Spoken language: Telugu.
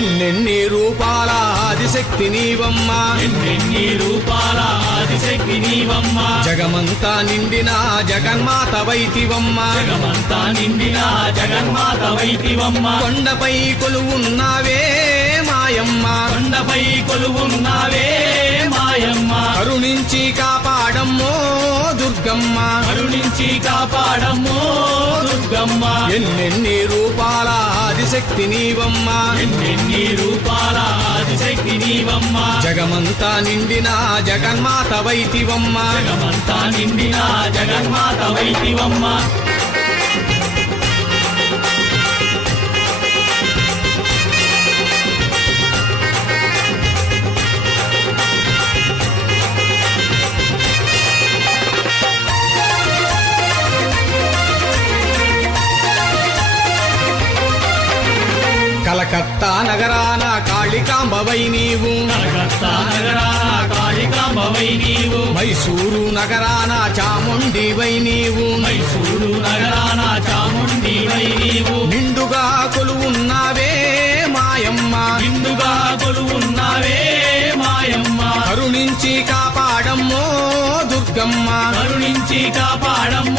ఎన్నెన్ని రూపాల ఆదిశక్తి నీవమ్మ, ఎన్నెన్ని రూపాల ఆదిశక్తి నీవమ్మ, జగమంతా నిండిన జగన్మాత వైతివమ్మ, జగమంతా నిండిన జగన్మాత వైతివమ్మ, కొండపై కొలువున్నావే మాయమ్మ, కొండపై కొలువున్నావే మాయమ్మ, కరుణించి కాపాడమ్మో దుర్గమ్మ, కరుణించి కాపాడమ్మో దుర్గమ్మ, ఎన్నెన్ని రూపాల ఆదిశక్తి నీవమ్మ, ఎన్నెన్ని రూపాల ఆదిశక్తి నీవమ్మ, జగమంతా నిండిన జగన్మాత వైతివమ్మ, జగమంతా నిండిన జగన్మాత వైతివమ్మ. కలకత్తా నగరాన కాళికాంబవై నీవు, కలకత్తా నగరాన కాళికాంబవై నీవు, మైసూరు నగరాన చాముండివై నీవు, మైసూరు నగరాన చాముండివై నీవు, నిండుగా కొలువున్నావే మాయమ్మ, నిండుగా కొలువున్నావే మాయమ్మ, కరుణించి కాపాడమ్మో దుర్గమ్మ, కరుణించి కాపాడమ్మో